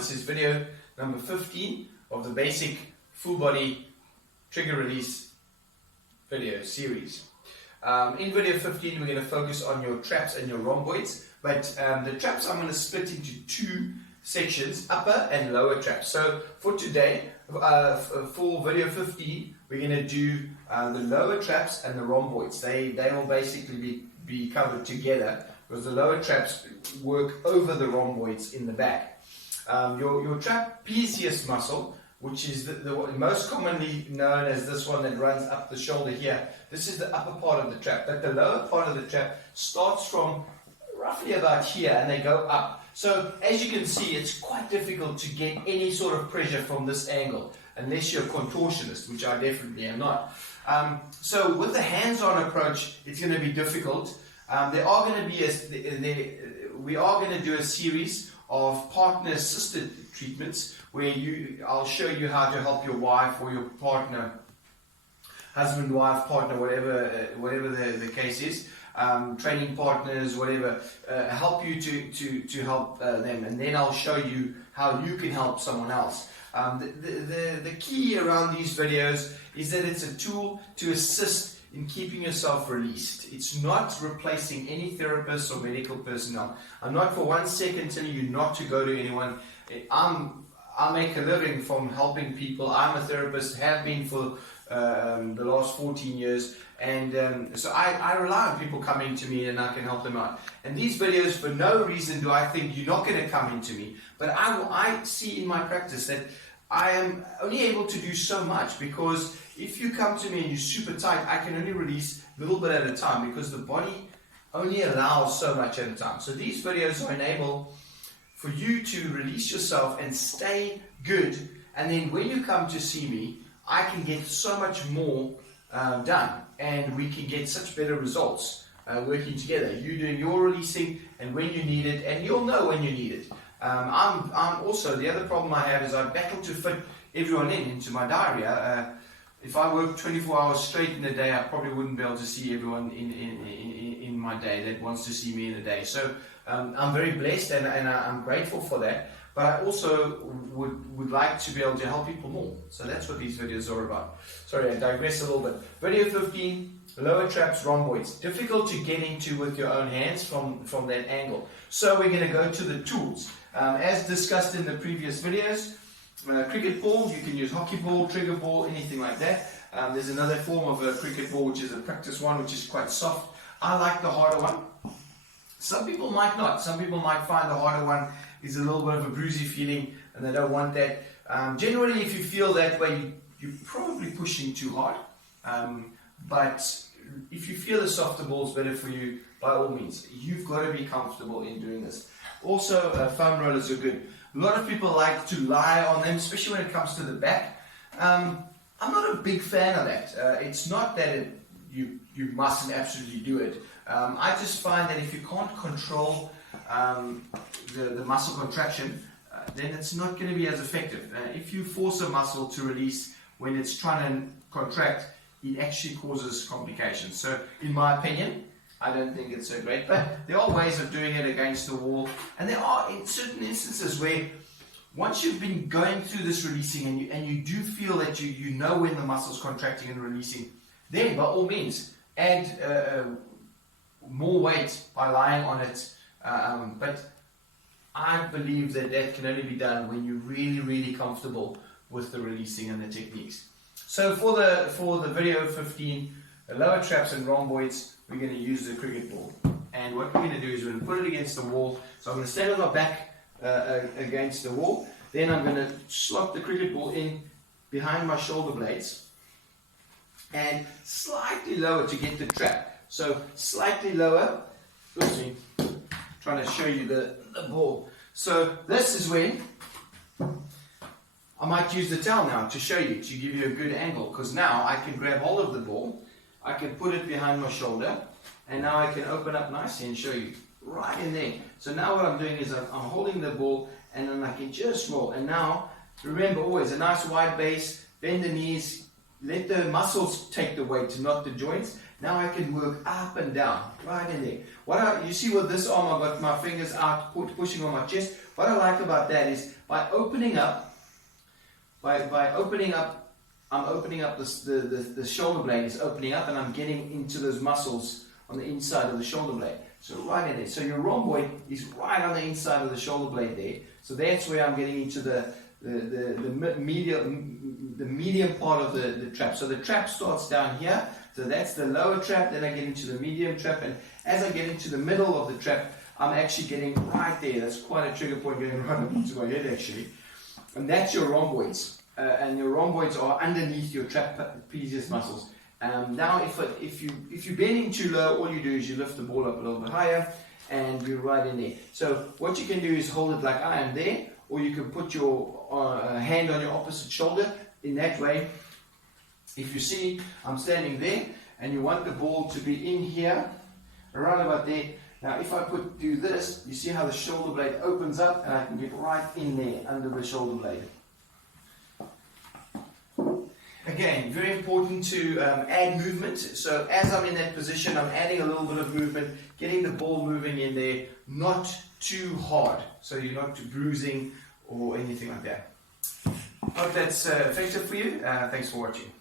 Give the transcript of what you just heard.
This is video number 15 of the basic full body trigger release video series. In video 15 we're going to focus on your traps and your rhomboids, but the traps I'm going to split into two sections, upper and lower traps. So for today, for video 15, we're going to do the lower traps and the rhomboids. They will basically be covered together because the lower traps work over the rhomboids in the back. Your trapezius muscle, which is the most commonly known as this one that runs up the shoulder here, this is the upper part of the trap, but the lower part of the trap starts from roughly about here and they go up. So as you can see, it's quite difficult to get any sort of pressure from this angle unless you're a contortionist, which I definitely am not. So with the hands-on approach, it's going to be difficult. We are going to do a series of partner-assisted treatments where I'll show you how to help your wife or your partner, husband, wife, partner, whatever the case is, training partners, whatever, help you to help them, and then I'll show you how you can help someone else. The key around these videos is that it's a tool to assist in keeping yourself released. It's not replacing any therapist or medical personnel. I'm not for 1 second telling you not to go to anyone. I make a living from helping people. I'm a therapist, have been for the last 14 years, and so I rely on people coming to me and I can help them out. And these videos, for no reason do I think you're not going to come into me, but I see in my practice that I am only able to do so much, because if you come to me and you're super tight, I can only release a little bit at a time because the body only allows so much at a time. So these videos are enable for you to release yourself and stay good, and then when you come to see me, I can get so much more done, and we can get such better results working together. You doing your releasing and when you need it, and you'll know when you need it. I'm also, the other problem I have is I battle to fit everyone into my diary. If I work 24 hours straight in a day, I probably wouldn't be able to see everyone in my day that wants to see me in a day. So I'm very blessed, and I'm grateful for that. But I also would like to be able to help people more. So that's what these videos are about. Sorry, I digress a little bit. Video 15, lower traps, rhomboids. Difficult to get into with your own hands from that angle. So we're going to go to the tools. As discussed in the previous videos, cricket ball, you can use hockey ball, trigger ball, anything like that. There's another form of a cricket ball, which is a practice one, which is quite soft. I like the harder one. Some people might not. Some people might find the harder one is a little bit of a bruisey feeling and they don't want that. Generally, if you feel that way, you're probably pushing too hard. But if you feel the softer ball is better for you, by all means, you've got to be comfortable in doing this. Also, foam rollers are good. A lot of people like to lie on them, especially when it comes to the back. I'm not a big fan of that. It's not that you mustn't absolutely do it. I just find that if you can't control the muscle contraction, then it's not going to be as effective. If you force a muscle to release when it's trying to contract, it actually causes complications. So in my opinion, I don't think it's so great, but there are ways of doing it against the wall, and there are in certain instances where once you've been going through this releasing and you do feel that you know when the muscle's contracting and releasing, then by all means add more weight by lying on it, but I believe that can only be done when you're really, really comfortable with the releasing and the techniques. So for the video 15, the lower traps and rhomboids, we're going to use the cricket ball. And what we're going to do is we're going to put it against the wall. So I'm going to stand on my back against the wall. Then I'm going to slot the cricket ball in behind my shoulder blades and slightly lower to get the trap. So slightly lower. Oops, trying to show you the ball. So this is when I might use the towel now to show you, to give you a good angle, because now I can grab hold of the ball, I can put it behind my shoulder, and now I can open up nicely and show you right in there. So now what I'm doing is I'm holding the ball, and then I can just roll. And now, remember always, a nice wide base, bend the knees, let the muscles take the weight, not the joints. Now I can work up and down, right in there. You see with this arm, I've got my fingers out, pushing on my chest. what I like about that is by opening up, I'm opening up the shoulder blade is opening up, and I'm getting into those muscles on the inside of the shoulder blade. So right in there. So your rhomboid is right on the inside of the shoulder blade there. So that's where I'm getting into the medium part of the trap. So the trap starts down here. So that's the lower trap. Then I get into the medium trap, and as I get into the middle of the trap, I'm actually getting right there. That's quite a trigger point, getting right up into my head actually. And that's your rhomboids. And your rhomboids are underneath your trapezius muscles. Now, if you're bending too low, all you do is you lift the ball up a little bit higher, and you're right in there. So what you can do is hold it like I am there, or you can put your hand on your opposite shoulder. In that way, if you see I'm standing there, and you want the ball to be in here, around about there. Now, if I do this, you see how the shoulder blade opens up, and I can get right in there under the shoulder blade. Again, very important to add movement. So as I'm in that position, I'm adding a little bit of movement, getting the ball moving in there, not too hard, so you're not bruising or anything like that. Hope that's effective for you. Thanks for watching.